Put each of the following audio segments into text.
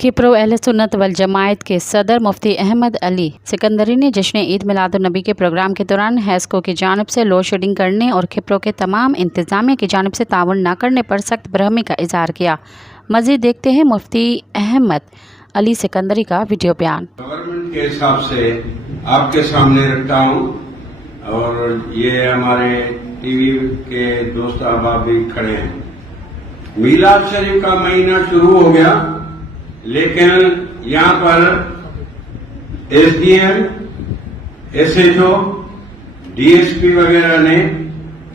किप्रो अहले सुन्नत वल जमायत के सदर मुफ्ती अहमद अली सिकंदरी ने जश्न ईद मिलादुन्नबी के प्रोग्राम के दौरान हैस्को की जानिब से लोड शेडिंग करने और किप्रो के तमाम इंतजामिया की जानिब से ताउन न करने पर सख्त बरहमी का इजहार किया। मज़ीद देखते हैं मुफ्ती अहमद अली सिकंदरी का वीडियो बयान। गवर्नमेंट के हिसाब से आपके सामने रखता हूँ और ये हमारे टीवी के दोस्त अहबाब भी खड़े हैं। मीलाद शरीफ का महीना शुरू हो गया, लेकिन यहाँ पर एसडीएम, एसएचओ, डीएसपी वगैरह ने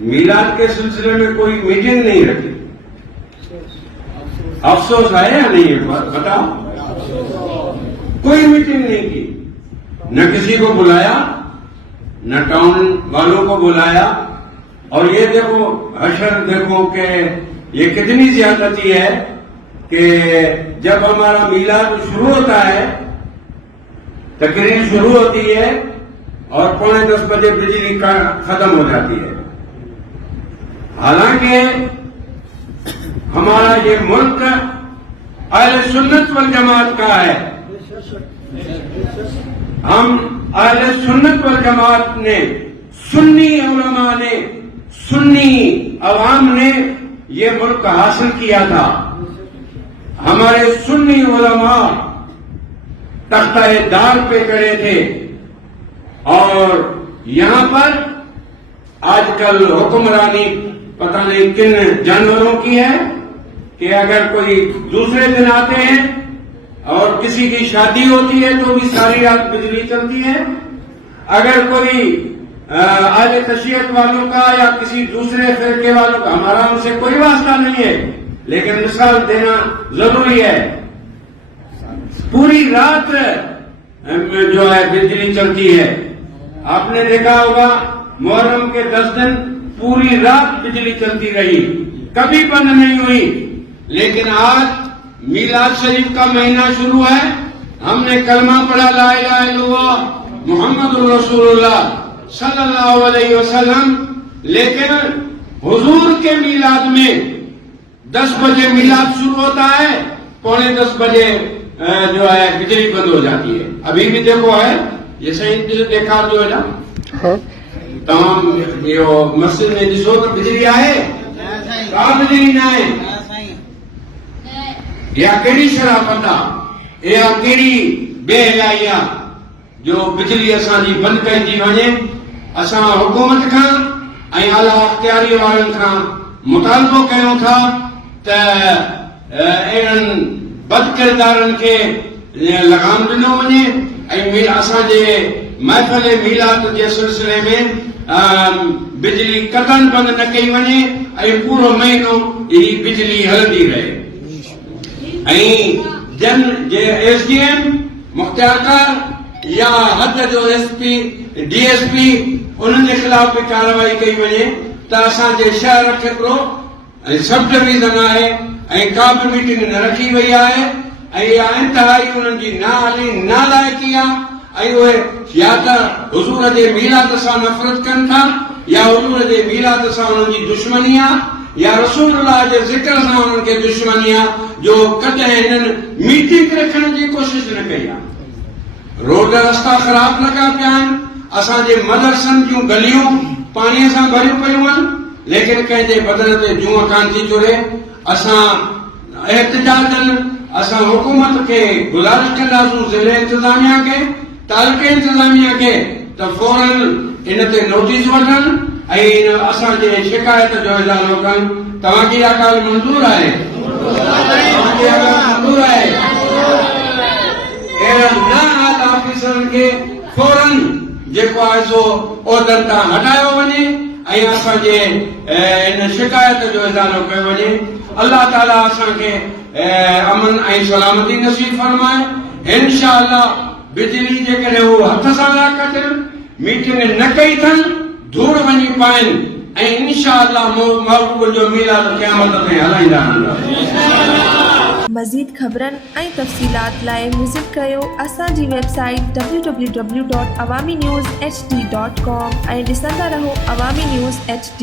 मीलाद के सिलसिले में कोई मीटिंग नहीं रखी। अफसोस है या नहीं है, बताओ। कोई मीटिंग नहीं की, न किसी को बुलाया, न टाउन वालों को बुलाया। और ये देखो, हशर देखो कि ये कितनी ज्यादती है कि जब हमारा मीलाद शुरू होता है, तकरीर शुरू होती है और 9:45 बजे बिजली का खत्म हो जाती है। हालांकि हमारा ये मुल्क अहले सुन्नत वल जमात का है। हम अहले सुन्नत वल जमात ने, सुन्नी उलमा ने, सुन्नी अवाम ने ये मुल्क हासिल किया था। हमारे सुन्नी उलमा तख्ता-ए-दार पे खड़े थे और यहां पर आजकल हुक्मरानी पता नहीं किन जानवरों की है कि अगर कोई दूसरे दिन आते हैं और किसी की शादी होती है तो भी सारी रात बिजली चलती है। अगर कोई आले तशय्युत वालों का या किसी दूसरे फिरके वालों का, हमारा उनसे कोई वास्ता नहीं है, लेकिन मिसाल देना जरूरी है। पूरी रात जो है बिजली चलती है। आपने देखा होगा मुहर्रम के 10 दिन पूरी रात बिजली चलती रही, कभी बंद नहीं हुई। लेकिन आज मीलाद शरीफ का महीना शुरू है, हमने कलमा पढ़ा ला इलाहा इल्लल्लाह मुहम्मदुर रसूलुल्लाह सल्लल्लाहु अलैहि वसल्लम, लेकिन हुजूर के मीलाद में 10 बजे मीलाद शुरू होता है, 9:45 बजे जो है बिजली बंद हो जाती है। अभी भी देखो है, ये सही देखा जो है ना, तमाम ये मस्जिद में जिसो तो बिजली आए, कहाँ बिजली न आए, या कहिड़ी शराफत आहे, या कहिड़ी बेहयाई आहे जो बिजली असांजी बंद कई थी वञे। असां हुकूमत खां ऐं आला अख्तियारी वारनि खां मुतालबो कयूं था त अहिड़नि बदकिरदारनि खे लगाम ॾिनो वञे ऐं असांजे महफ़िल मीलाद जे सिलसिले में बिजली कतन बंद न कई वञे ऐं पूरो महीनो ही बिजली हलंदी रहे। ऐं जन जे एसडीएम, मुख्तियारकार या हद जो एसपी, डीएसपी, उन्हनि जे खिलाफ भी कार्रवाई कई वञे त असांजे शहर खेतिरो ऐं सब डिवीज़न आहे ऐं का बि मीटिंग न रखी वई आहे ऐं इहा इंतहाई उन्हनि जी नालाइकी आहे। ऐं उहे या त हुजूर जे मीलाद सां नफ़रत कनि था, या हुजूर जे मीलाद सां उन्हनि जी दुश्मनी आहे, या रसूलुल्लाह जे ज़िक्र सां उन्हनि खे दुश्मनी आहे, जो कॾहिं हिननि मीटिंग रखण जी कोशिश न कई आहे। रोड रस्ता ख़राब लॻा पिया आहिनि, असांजे मदरसनि जूं गलियूं पाणीअ सां भरियूं पियूं आहिनि, लेकिन कंहिंजे बदन ते जूअं कान थी चुरे। असां एहतिजाजन, असां हुकूमत खे गुज़ारिश कंदासूं, ज़िले इंतज़ामिया खे, तालुके इंतज़ामिया खे त फौरन इन ते नोटिस वठनि ऐं असांजे शिकायत जो इज़ारो कनि। तव्हांजी इहा ॻाल्हि मंज़ूर आहे? तव्हांजी इहा ॻाल्हि मंज़ूर आहे? अहिड़नि नाअहल ऑफिसरनि खे फौरन जेको आहे सो उहिदनि तां हटायो वञे ऐं असांजे इन शिकायत जो इज़ारो कयो वञे। अल्लाह ताला असांखे अमन ऐं सलामती नसीब फरमाए। इंशाअल्लाह बिजली जेकॾहिं हू हथ सां न कटनि, मीटिंग न कई अथनि, धूड़ वञी पाइनि ऐं इंशाअल्लाह महबूब जो मीलाद क़यामत ताईं हलाईंदा रहंदा। मज़ीद ख़बरनि ऐं तफ़सीलात लाइ विज़िट कयो असांजी वेबसाइट www.awamiNewsHD.com ऐं ॾिसंदा रहो अवामी न्यूज़ HD।